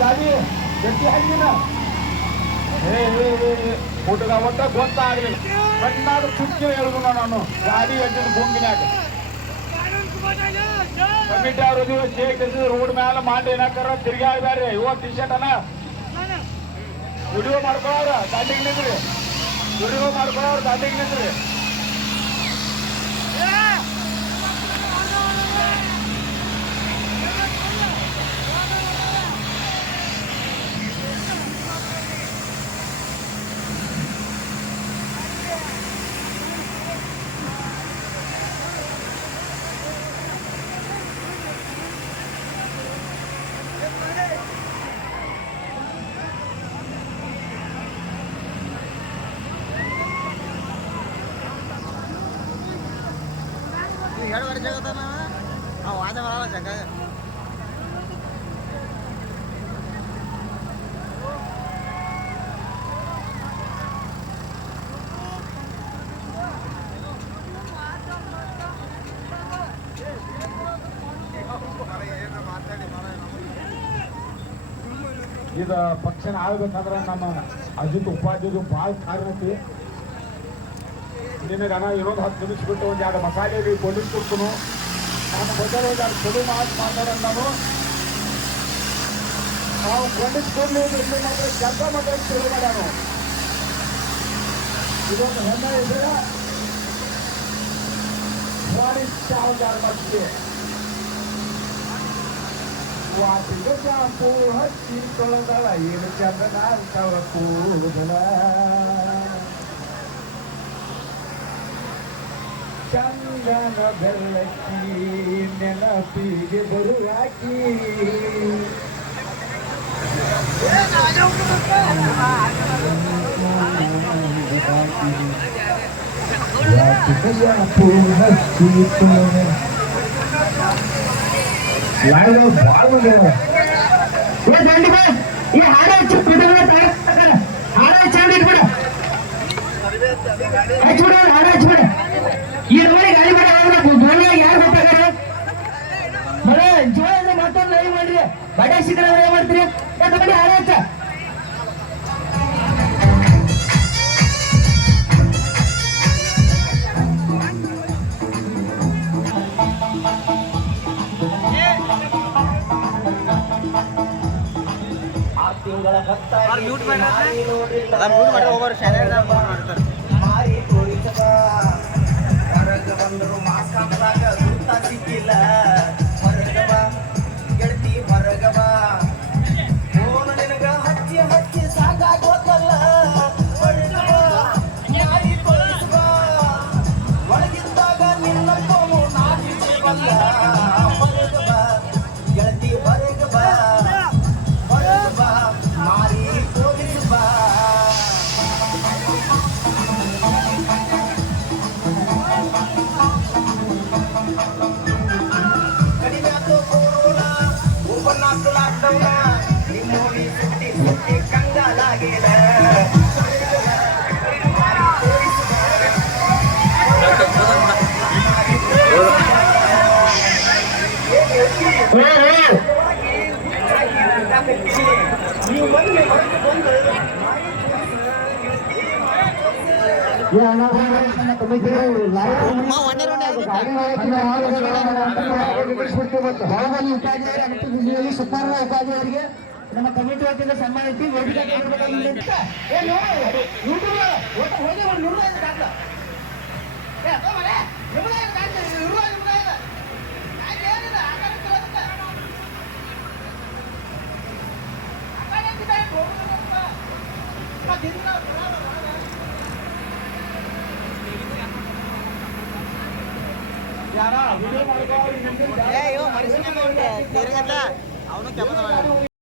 ಗಾಡಿ ಗಟ್ಟಿ ಹಾಕಿನ ಹುಡುಗ ಒಟ್ಟ ಗೊತ್ತಾಗಲಿಲ್ಲ ಕಣ್ಣಾದ ಚುಕ್ಕಿ ಹೇಳಿದ್ರು ನಾನು ಗಾಡಿ ಎದ್ದಿದ್ದು ಗುಂಗಿನಾಗ ಕಮಿಟಿ ಅವ್ರ ಶೇಕ್ ರೋಡ್ ಮ್ಯಾಲ ಮಾಡಿ ಏನಾಕಾರ ತಿರ್ಗಾಡ್ಬ್ಯಾಡ್ರಿ ಇವತ್ತು ಟಿ ಶರ್ಟ್ ಅನ್ನ ವಿಡಿಯೋ ಮಾಡ್ಕೊಳವ್ರ ದಾಟಿಗೆ ನಿಂದ್ರಿ ವಿಡಿಯೋ ಮಾಡ್ಕೊಳವ್ರ ದಾಟಿಗೆ ನಿಂದ್ರಿ ಎರಡು ಜಗತ್ತ ನಾವು ವಾದ ಮಾಡಲ್ಲ ಜಗ ಇದು ಪಕ್ಷನ ಆಗ್ಬೇಕಾದ್ರೆ ನಮ್ಮ ಅಜಿತ್ ಉಪಾಧ್ಯಾಯರು ಭಾಳ ಕಾರಣತಿ ನಿನಗೆ ಅಣ್ಣ ಇನ್ನೊಂದು 10 ನಿಮಿಷ ಬಿಟ್ಟು ಒಂದು 2 ಮಸಾಲೆ ಪೊಲೀಸ್ ಕೊಡ್ತನು ನಾನು ಮೊದಲು ಒಂದು 2 ಚಲೋ ಮಾತಾಡೋಣ ನಾವು ಪೊಲೀಸ್ ಕೊಡಲಿ ಇಲ್ಲಿ ಮಾತ್ರ ಕೆಲಸ ಮಾಡೋದು ಶುರು ಮಾಡ್ಯಾನು ಇದೊಂದು ಹೆಮ್ಮೆ ಇದೆ ಮಟ್ಟಿಗೆ ವಾಟಿಗೆ ಶಾಂಪು ಹಚ್ಚಿ ತೊಳೆದಳ ಏನು ಚಂದನ ಅಂತವ ಕೂದಲ ಚಂದನ ಬೆಳಕಿ ನೆನಪಿಗೆ ಬರುವಾಕಿ ಭಾಳ ಮಂದಿ ಈ ಹಾಡ ಹಾಡ ಚಂದ ಇಟ್ಬಿಡ ಹಚ್ಬಿಡ ಹಾಡ ಹಚ್ಬಿಡ ಈ ನೋಡಿ ಗಾಡಿ ಬೇಡ ಗೋಳಿಯಾಗ ಯಾರು ಗೊತ್ತಾಗಾರ ಬರ ಜೋಳ ಮತ್ತೊಂದು ಲೈವ್ ಮಾಡ್ರಿ ಬಡ ಸಿಕ್ಕರೆ ಏನ್ ಮಾಡ್ತೀರಿ ಯಾಕಂದ್ರೆ ಹಾಡ ಹಚ್ಚ ಮ್ಯೂಟ್ ಮಾಡಿ ಹೋಗೋರು ಶಾಲೆ ಮಾಡ್ತಾರೆ ಬಂದರು ಮಾಸ್ಕ್ ಹಾಕಲಾಗ ಗುರುತ ಸಿಕ್ಕಿಲ್ಲ ಹೊರಗವ ಗೆಳತಿ ಹೊರಗವ ಫೋನ್ ನಿನಗ ಹಚ್ಚಿ ಹಚ್ಚಿ ಸಾಕಾಗೋದಲ್ಲ ಹೊರಗವ ನಾಯಿ ತೋರಿಸುವ ಒಳಗಿದ್ದಾಗ ನಿನ್ನ ಫೋನು ನಾಚಿಸಬಲ್ಲ ಹೊರಗವ ಗೆಳತಿ ಹೊರಗವ ಹೊರಗವ ಮಾರಿ ತೋರಿಸುವ ಸುಪಾರ ಉಪಾಧ್ಯಾಯರಿಗೆ ನಮ್ಮ ಕಮಿಟಿ ವತಿಯಿಂದ ಸನ್ಮಾನಿಸಿ ಅವನು ಕೆಲಸ